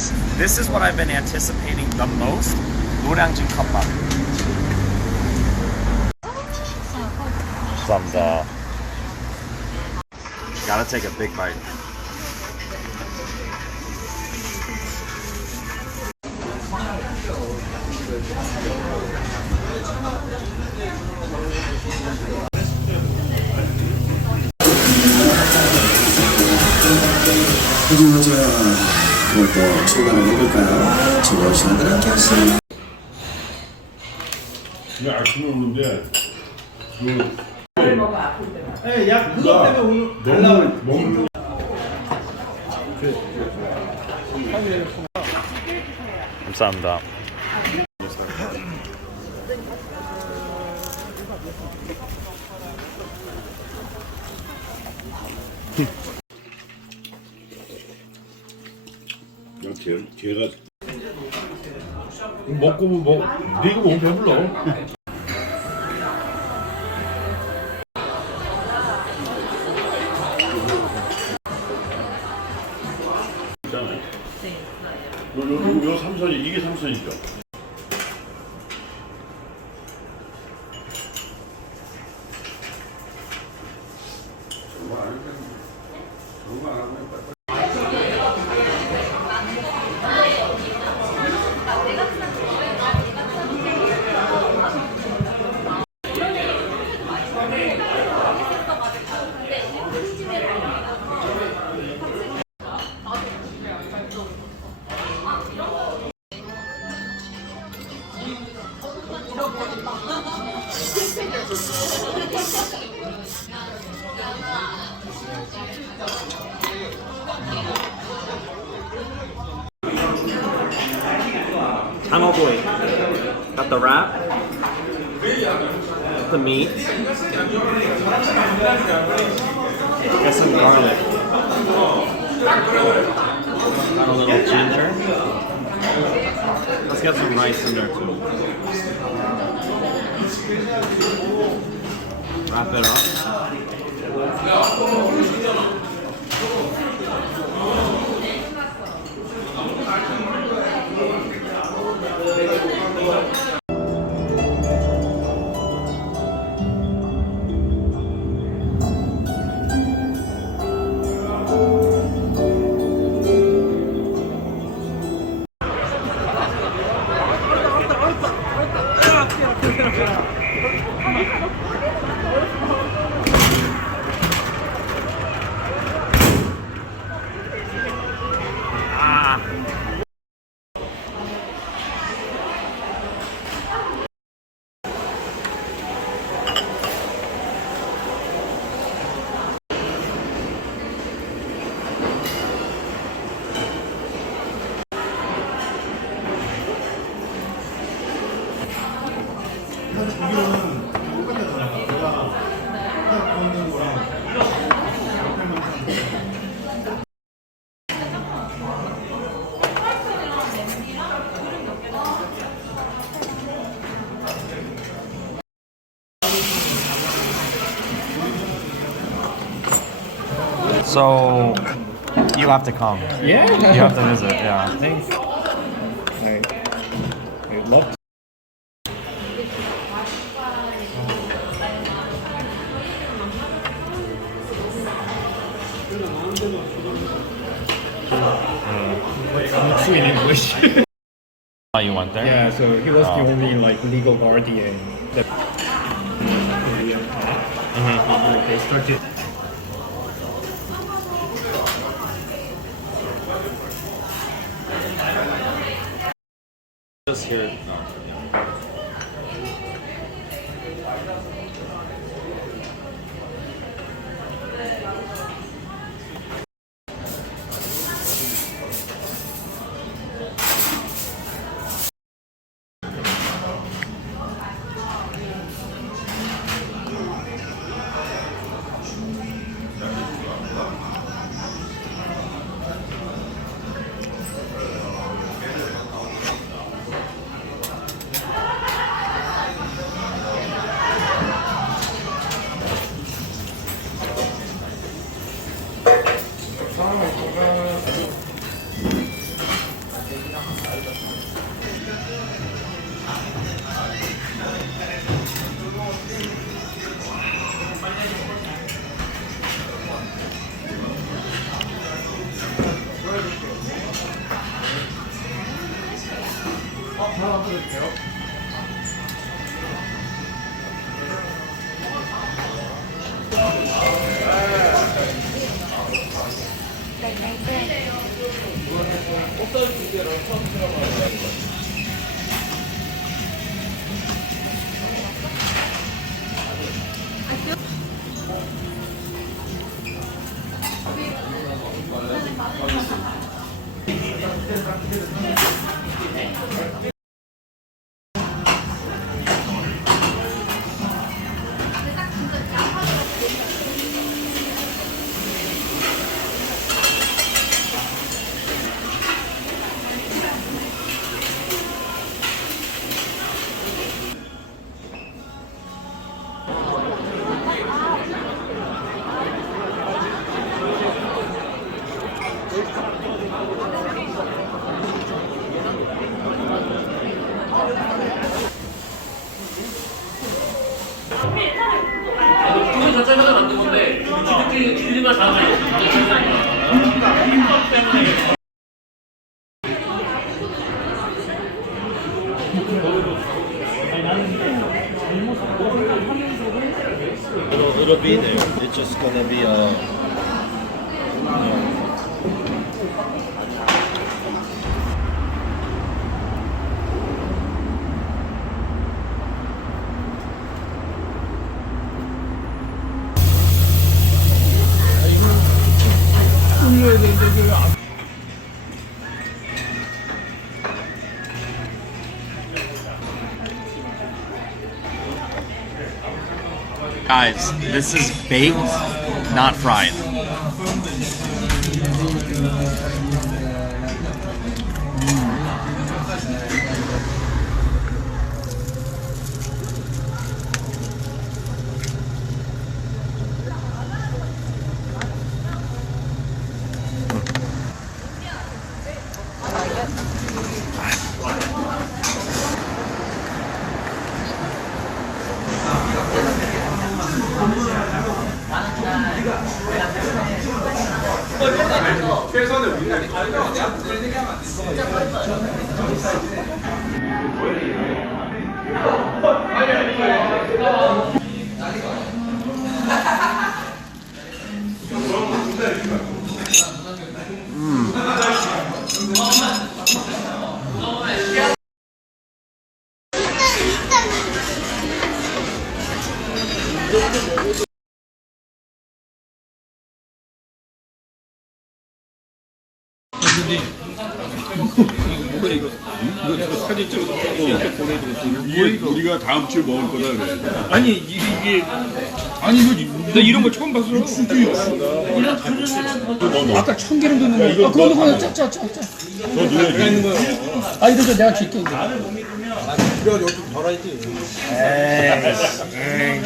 guys, this is what I've been anticipating the most. 노량진 컵밥. 감사합니다. Gotta take a big bite. 하자 그걸 또 출발을 해볼까요? 즐거운 시간들 함께 하시죠. 그냥 아침에 오는데 약 그것 때문에 오늘 너무 먹는 감사합니다. 걔가 먹고 네가 먹으면 배불러. 요 삼선이 이게 삼선이죠. Tunnel boy. Got the wrap. The meat. Got some garlic. Got a little ginger. Let's get some rice in there too. Wrap it up. So you have to come. Yeah. You have to visit. Yeah. Thanks. I love to. I'm in English. Oh, you went there? Yeah, so he was Oh. the only like legal guardian that they started. Just here. 기분 자체가 만든 건데 지들끼리 질리만 잘하면 It'll be there. It's just gonna be Guys, this is baked, not fried. 이게 우리가 다음 주에 먹을 거다 그래. 아니 이게 아니 이거 나 이런 거 처음 봤어. 아까 참기름 넣는 거. 이거 아 그거 너 그거 짜. 너 누가 아 이거 내가 줄게 이제. 그래가지고 좀 덜어야지. 에이.